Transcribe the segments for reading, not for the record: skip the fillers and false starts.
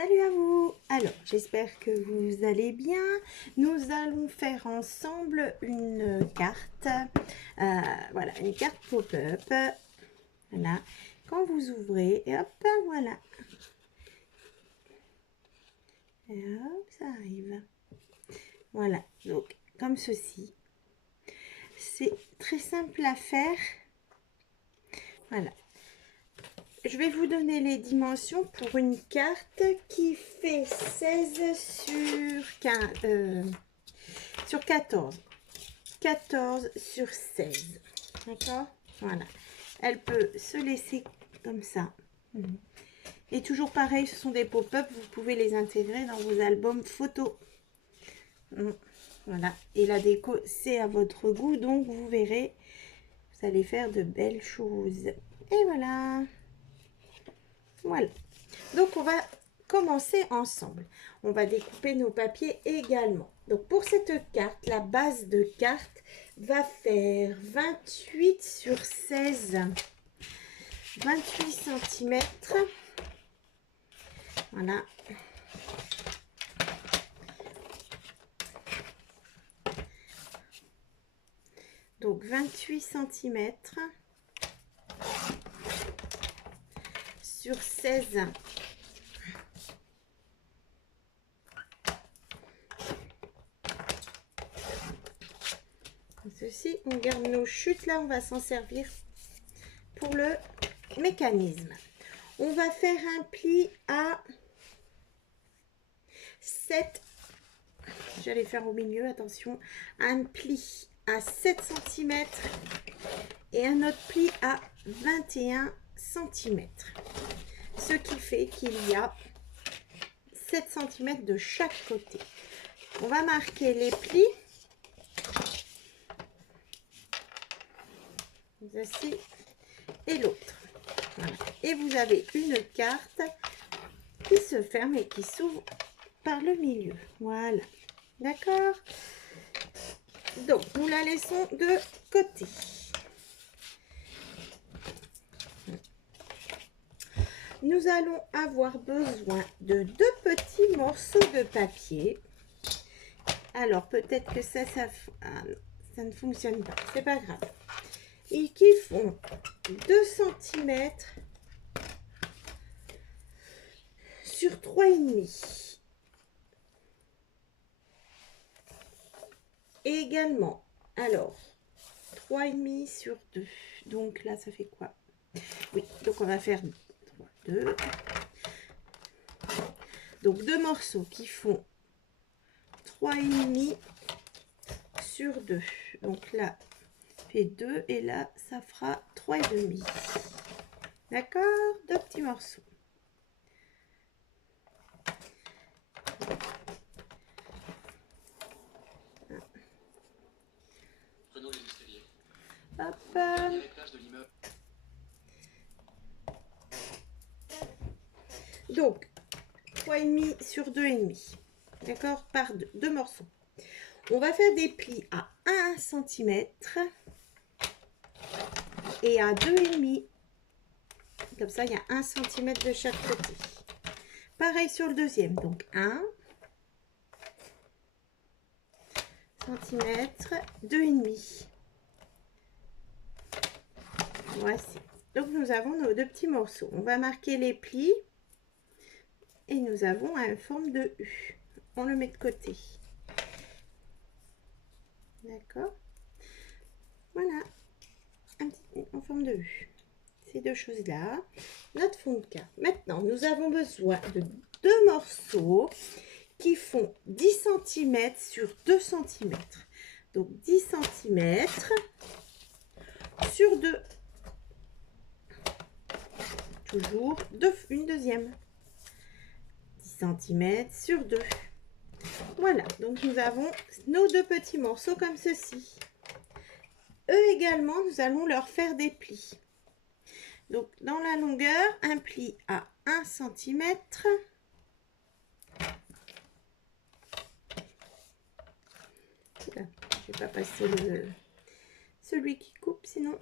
Salut à vous! Alors, j'espère que vous allez bien. Nous allons faire ensemble une carte. Voilà, une carte pop-up. Voilà. Quand vous ouvrez, et hop, voilà. Et hop, ça arrive. Voilà, donc, comme ceci. C'est très simple à faire. Voilà. Je vais vous donner les dimensions pour une carte qui fait 16 sur 14. 14 sur 16. D'accord? Voilà. Elle peut se laisser comme ça. Et toujours pareil, ce sont des pop-up. Vous pouvez les intégrer dans vos albums photos. Voilà. Et la déco, c'est à votre goût. Donc, vous verrez, vous allez faire de belles choses. Et voilà. Voilà. Donc, on va commencer ensemble. On va découper nos papiers également. Donc, pour cette carte, la base de carte va faire 28 sur 16. 28 cm. Voilà. Donc, 28 cm sur 16. Ceci, on garde nos chutes là, on va s'en servir pour le mécanisme. On va faire un pli à 7, j'allais faire au milieu, attention, un pli à 7 cm et un autre pli à 21 cm. Ce qui fait qu'il y a 7 cm de chaque côté. On va marquer les plis. Ceci et l'autre. Voilà. Et vous avez une carte qui se ferme et qui s'ouvre par le milieu. Voilà. D'accord? Donc, nous la laissons de côté. Nous allons avoir besoin de 2 petits morceaux de papier. Alors, peut-être que ça ne fonctionne pas. C'est pas grave. Et qui font 2 cm sur 3,5. Et également, alors, 3,5 sur 2. Donc là, ça fait quoi? Oui, donc on va faire 3, 2. Donc 2 morceaux qui font 3,5 sur 2. Donc là, fait 2 et là, ça fera 3,5. D'accord? 2 petits morceaux. Hop. Donc, 3,5 sur 2,5. D'accord? Par 2 morceaux. On va faire des plis à 1 cm et à 2,5. Comme ça, il y a 1 cm de chaque côté. Pareil sur le deuxième. Donc, 1 cm, 2,5. Voici. Donc, nous avons nos 2 petits morceaux. On va marquer les plis. Et nous avons une forme de U. On le met de côté. D'accord? Voilà. Un petit en forme de U. Ces deux choses-là. Notre fond de carte. Maintenant, nous avons besoin de 2 morceaux qui font 10 cm sur 2 cm. Donc, 10 cm sur 2. Toujours une deuxième. 10 cm sur 2. Voilà, donc nous avons nos 2 petits morceaux comme ceci. Eux également, nous allons leur faire des plis. Donc, dans la longueur, un pli à 1 cm. Là, je ne vais pas passer celui qui coupe, sinon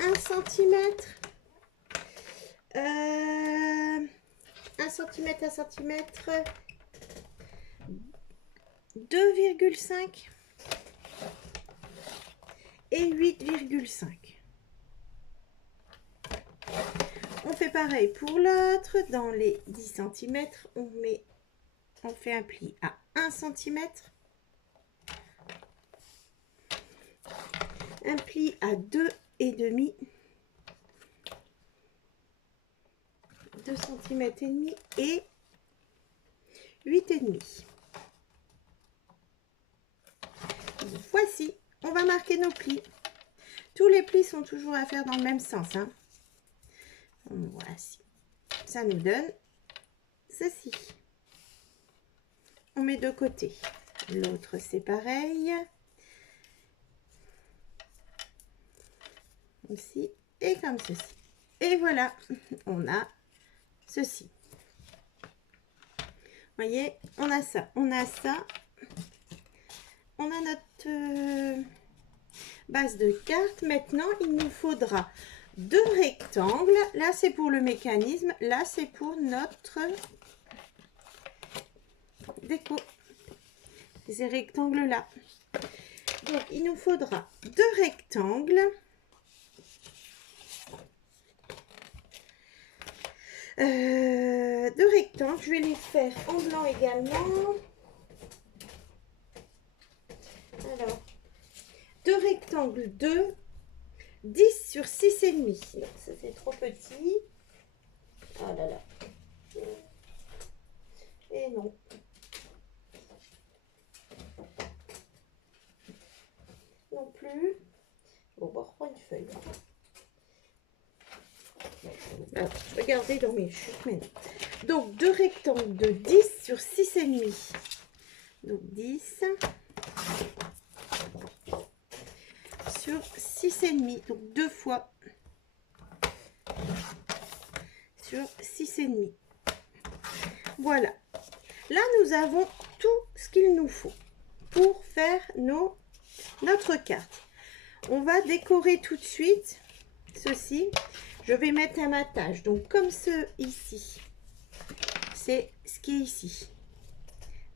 1 cm. 1 1 cm, 1 cm, 2,5 et 8,5. On fait pareil pour l'autre. Dans les 10 cm, on fait un pli à 1 cm, un pli à 2,5, 2 cm et demi et 8,5. Voici, on va marquer nos plis. Tous les plis sont toujours à faire dans le même sens, hein. Voici, ça nous donne ceci. On met de côté. L'autre, c'est pareil. Aussi, et comme ceci. Et voilà, on a ceci. Voyez, on a ça, on a ça. On a notre base de carte. Maintenant, il nous faudra 2 rectangles. Là, c'est pour le mécanisme. Là, c'est pour notre déco. Ces rectangles-là. Donc, il nous faudra 2 rectangles. Deux rectangles. Je vais les faire en blanc également. Alors, 2 rectangles de 10 sur 6,5. Ça, c'est trop petit. Oh là là. Et non. Non plus. Bon, on va reprendre une feuille. Alors, je vais regarder dans mes chutes maintenant. Donc, 2 rectangles de 10 sur 6,5. Donc, 10 sur 6,5. Donc, 2 fois sur 6,5. Voilà. Là, nous avons tout ce qu'il nous faut pour faire notre carte. On va décorer tout de suite ceci. Je vais mettre un matage. Donc, comme ce ici, c'est ce qui est ici.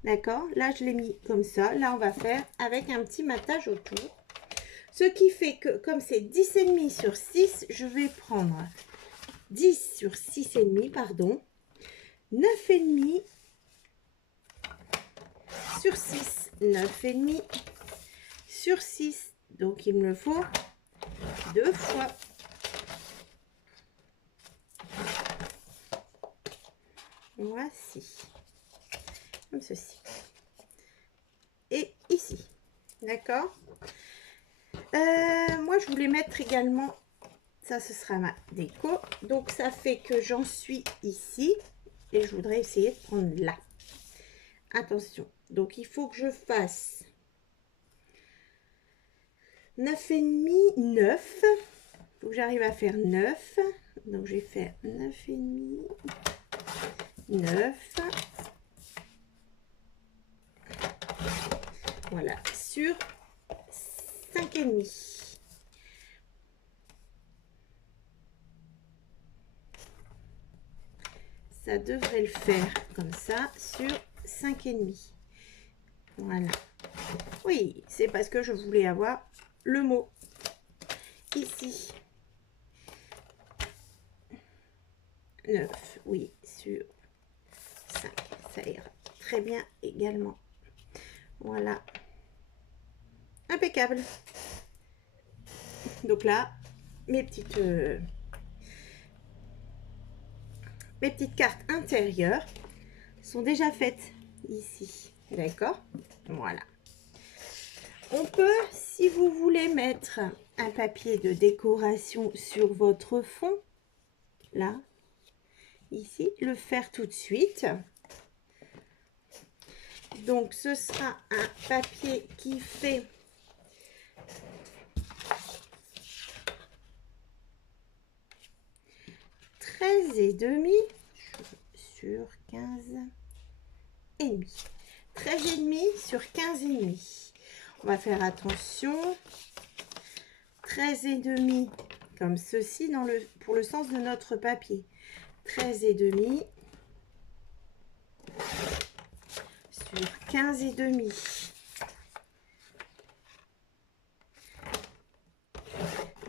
D'accord? Là, je l'ai mis comme ça. Là, on va faire avec un petit matage autour. Ce qui fait que, comme c'est 10,5 sur 6, je vais prendre 10 sur 6,5, pardon. 9,5 sur 6. 9,5 sur 6. Donc, il me le faut 2 fois. Voici. Comme ceci. Et ici. D'accord? Moi, je voulais mettre également, ça, ce sera ma déco. Donc, ça fait que j'en suis ici. Et je voudrais essayer de prendre là. Attention. Donc, il faut que je fasse 9,5, 9. Il faut que j'arrive à faire 9. Donc, je vais faire 9,5, 9. Voilà. Sur 5,5. Ça devrait le faire comme ça sur 5,5. Voilà. Oui, c'est parce que je voulais avoir le mot ici. 9, oui, sur 5. Ça ira très bien également. Voilà. Impeccable. Donc là, mes petites cartes intérieures sont déjà faites ici. D'accord? Voilà. On peut, si vous voulez mettre un papier de décoration sur votre fond, là, ici, le faire tout de suite. Donc, ce sera un papier qui fait 13,5 sur 15,5. 13,5 sur 15,5. On va faire attention. 13,5 comme ceci pour le sens de notre papier. 13,5 15 et demi.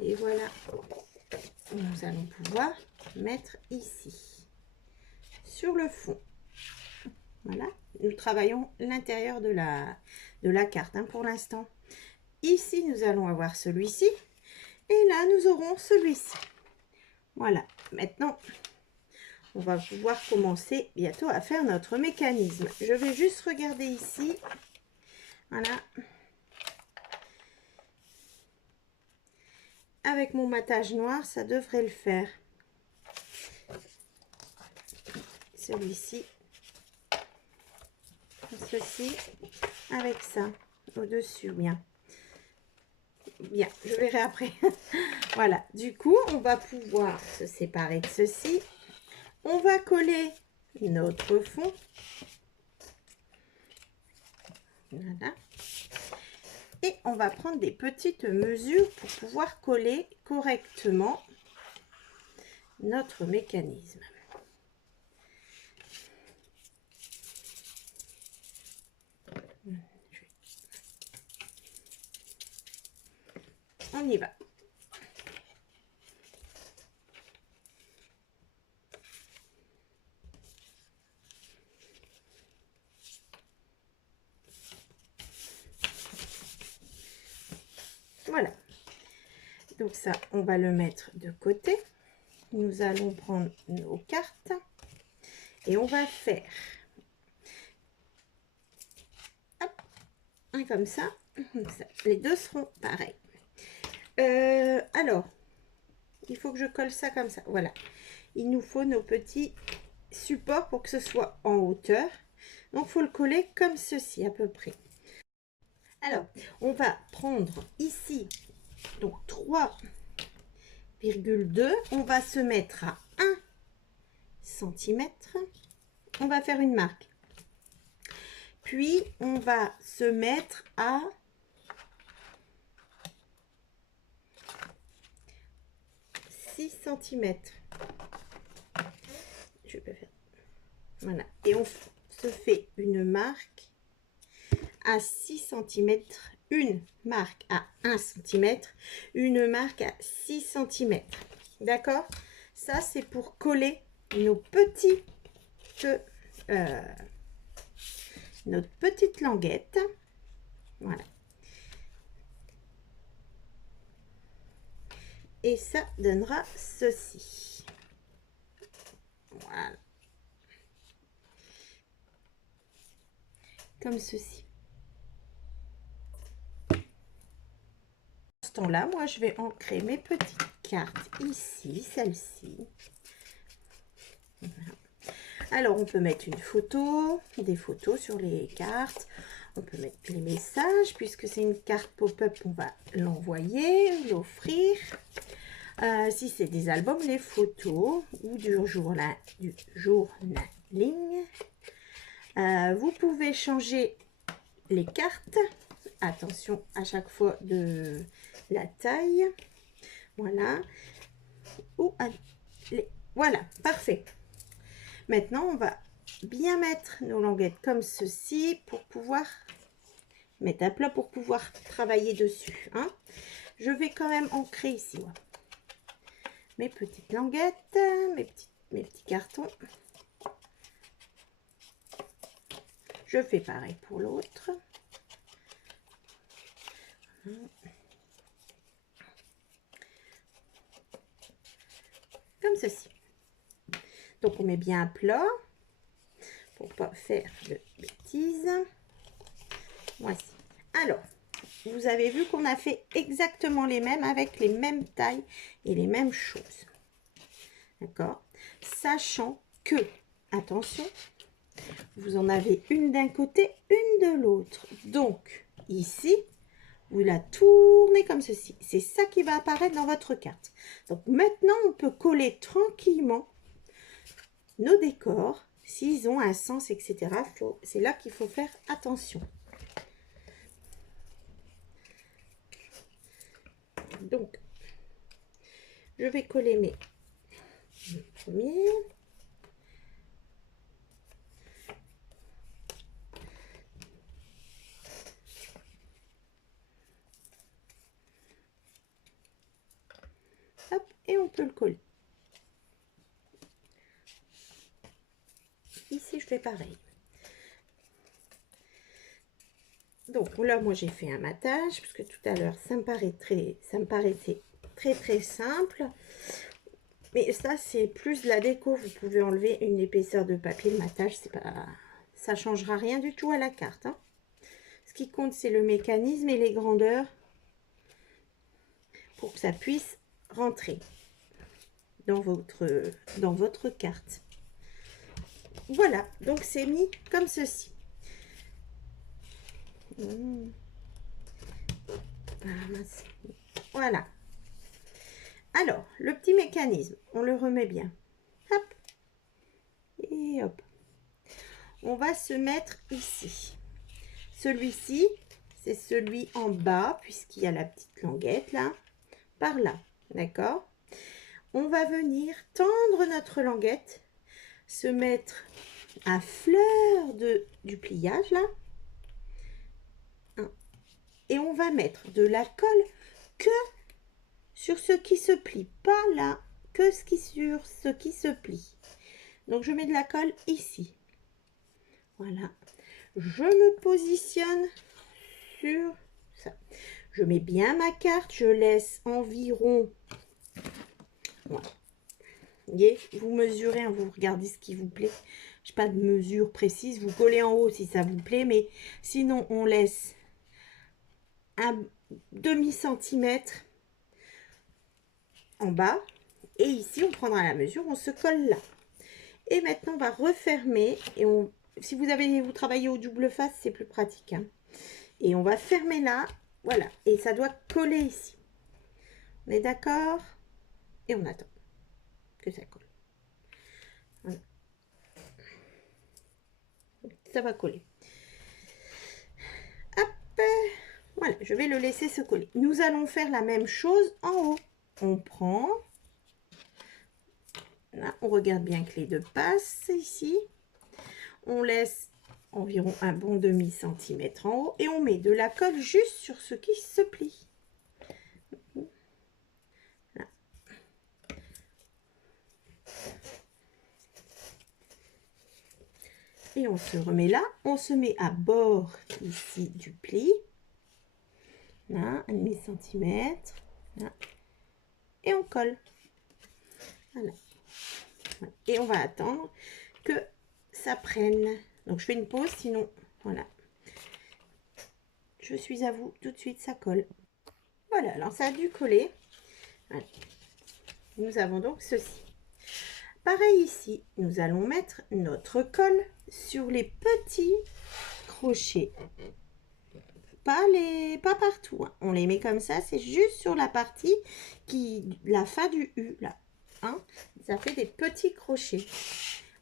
Et voilà, nous allons pouvoir mettre ici, sur le fond. Voilà, nous travaillons l'intérieur de la carte hein, pour l'instant. Ici, nous allons avoir celui-ci. Et là, nous aurons celui-ci. Voilà, maintenant, on va pouvoir commencer bientôt à faire notre mécanisme. Je vais juste regarder ici. Voilà. Avec mon matage noir, ça devrait le faire. Celui-ci. Ceci. Avec ça. Au-dessus, bien. Bien, je verrai après. Voilà. Du coup, on va pouvoir se séparer de ceci. On va coller notre fond. Voilà. Et on va prendre des petites mesures pour pouvoir coller correctement notre mécanisme. On y va. Voilà. Donc ça, on va le mettre de côté. Nous allons prendre nos cartes et on va faire hop, un comme ça. Les deux seront pareils. Alors, il faut que je colle ça comme ça. Voilà. Il nous faut nos petits supports pour que ce soit en hauteur. Donc, il faut le coller comme ceci à peu près. Alors, on va prendre ici, donc 3,2. On va se mettre à 1 cm. On va faire une marque. Puis, on va se mettre à 6 cm. Je peux faire. Voilà. Et on se fait une marque à 6 cm, une marque à 1 cm, une marque à 6 cm. D'accord? Ça, c'est pour coller nos petites, notre petite languette. Voilà. Et ça donnera ceci. Voilà. Comme ceci. Là, moi je vais ancrer mes petites cartes ici, celle-ci. Voilà. Alors on peut mettre une photo, des photos sur les cartes, on peut mettre les messages puisque c'est une carte pop-up, on va l'envoyer, l'offrir. Si c'est des albums, les photos ou du journaling. Vous pouvez changer les cartes, attention à chaque fois de la taille, voilà, ou voilà, parfait. Maintenant on va bien mettre nos languettes comme ceci pour pouvoir mettre à plat, pour pouvoir travailler dessus hein. Je vais quand même ancrer ici ouais, mes petites languettes, mes petits cartons. Je fais pareil pour l'autre. Comme ceci. Donc on met bien à plat pour pas faire de bêtises. Voici. Alors, vous avez vu qu'on a fait exactement les mêmes avec les mêmes tailles et les mêmes choses. D'accord? Sachant que, attention, vous en avez une d'un côté, une de l'autre. Donc, ici, vous la tournez comme ceci. C'est ça qui va apparaître dans votre carte. Donc, maintenant, on peut coller tranquillement nos décors. S'ils ont un sens, etc. C'est là qu'il faut faire attention. Donc, je vais coller mes premiers. Hop, et on peut le coller. Ici, je fais pareil. Donc là, moi, j'ai fait un matage, parce que tout à l'heure, ça me paraissait très simple. Mais ça, c'est plus de la déco. Vous pouvez enlever une épaisseur de papier. Le matage, c'est pas, ça changera rien du tout à la carte, hein. Ce qui compte, c'est le mécanisme et les grandeurs pour que ça puisse rentrer dans votre carte. Voilà, donc c'est mis comme ceci. Voilà. Alors, le petit mécanisme, on le remet bien. Hop. Et hop. On va se mettre ici. Celui-ci, c'est celui en bas, puisqu'il y a la petite languette là. Par là, d'accord? On va venir tendre notre languette, se mettre à fleur du pliage là. Et on va mettre de la colle que sur ce qui se plie, pas là, que sur ce qui se plie. Donc je mets de la colle ici. Voilà. Je me positionne sur ça. Je mets bien ma carte, je laisse environ. Voilà. Vous voyez, vous mesurez, hein, vous regardez ce qui vous plaît. Je n'ai pas de mesure précise, vous collez en haut si ça vous plaît, mais sinon on laisse un demi-centimètre en bas. Et ici, on prendra la mesure, on se colle là. Et maintenant, on va refermer. Et si vous travaillez au double face, c'est plus pratique, hein. Et on va fermer là. Voilà. Et ça doit coller ici. On est d'accord? Et on attend que ça colle. Voilà. Ça va coller. Hop. Voilà, je vais le laisser se coller. Nous allons faire la même chose en haut. On prend. Là, on regarde bien que les deux passent ici. On laisse environ un bon demi-centimètre en haut et on met de la colle juste sur ce qui se plie. Là. Et on se remet là, on se met à bord ici du pli. Là, un demi-centimètre. Et on colle. Voilà. Et on va attendre que ça prenne. Donc je fais une pause, sinon, voilà. Je suis à vous, tout de suite, ça colle. Voilà, alors ça a dû coller. Voilà. Nous avons donc ceci. Pareil ici, nous allons mettre notre colle sur les petits crochets. Pas partout, hein. On les met comme ça, c'est juste sur la partie la fin du U là, hein. Ça fait des petits crochets.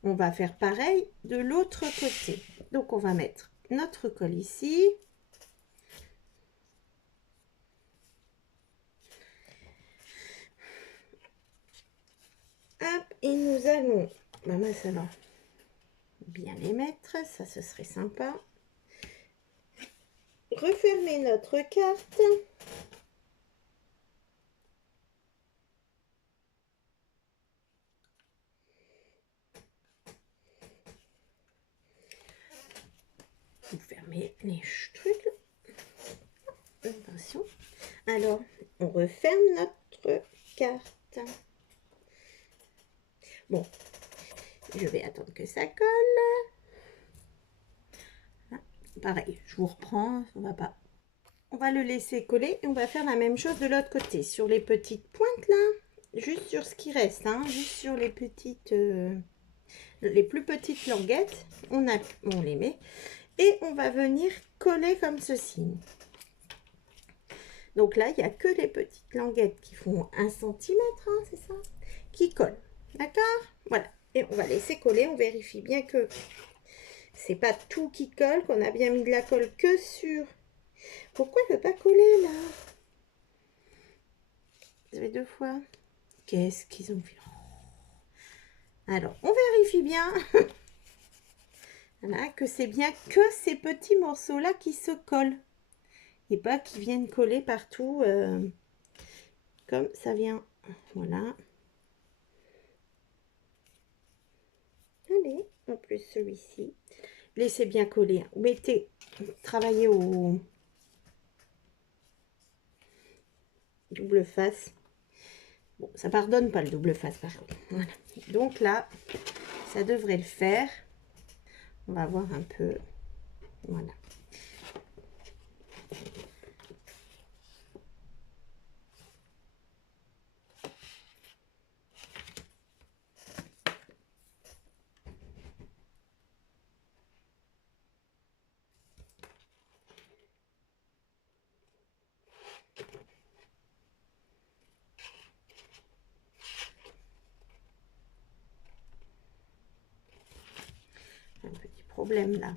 On va faire pareil de l'autre côté. Donc on va mettre notre colle ici. Hop, et nous allons, maman, ça va bien les mettre, ça ce serait sympa. Refermer notre carte. Vous fermez les trucs. Attention. Alors, on referme notre carte. Bon, je vais attendre que ça colle. Pareil, je vous reprends, on va le laisser coller et on va faire la même chose de l'autre côté, sur les petites pointes là, juste sur ce qui reste, hein, juste sur les petites, les plus petites languettes, on les met et on va venir coller comme ceci. Donc là, il n'y a que les petites languettes qui font 1 cm, hein, c'est ça, qui collent, d'accord? Voilà, et on va laisser coller, on vérifie bien que c'est pas tout qui colle, qu'on a bien mis de la colle que sur. Pourquoi il ne veut pas coller là? Vous avez 2 fois. Qu'est-ce qu'ils ont fait? Alors, on vérifie bien. Voilà, que c'est bien que ces petits morceaux là qui se collent. Et pas qui viennent coller partout comme ça vient. Voilà. Allez, en plus celui-ci. Laissez bien coller. Vous mettez, travaillez au double face. Bon, ça pardonne pas le double face par contre. Voilà. Donc là, ça devrait le faire. On va voir un peu. Voilà. Un petit problème là.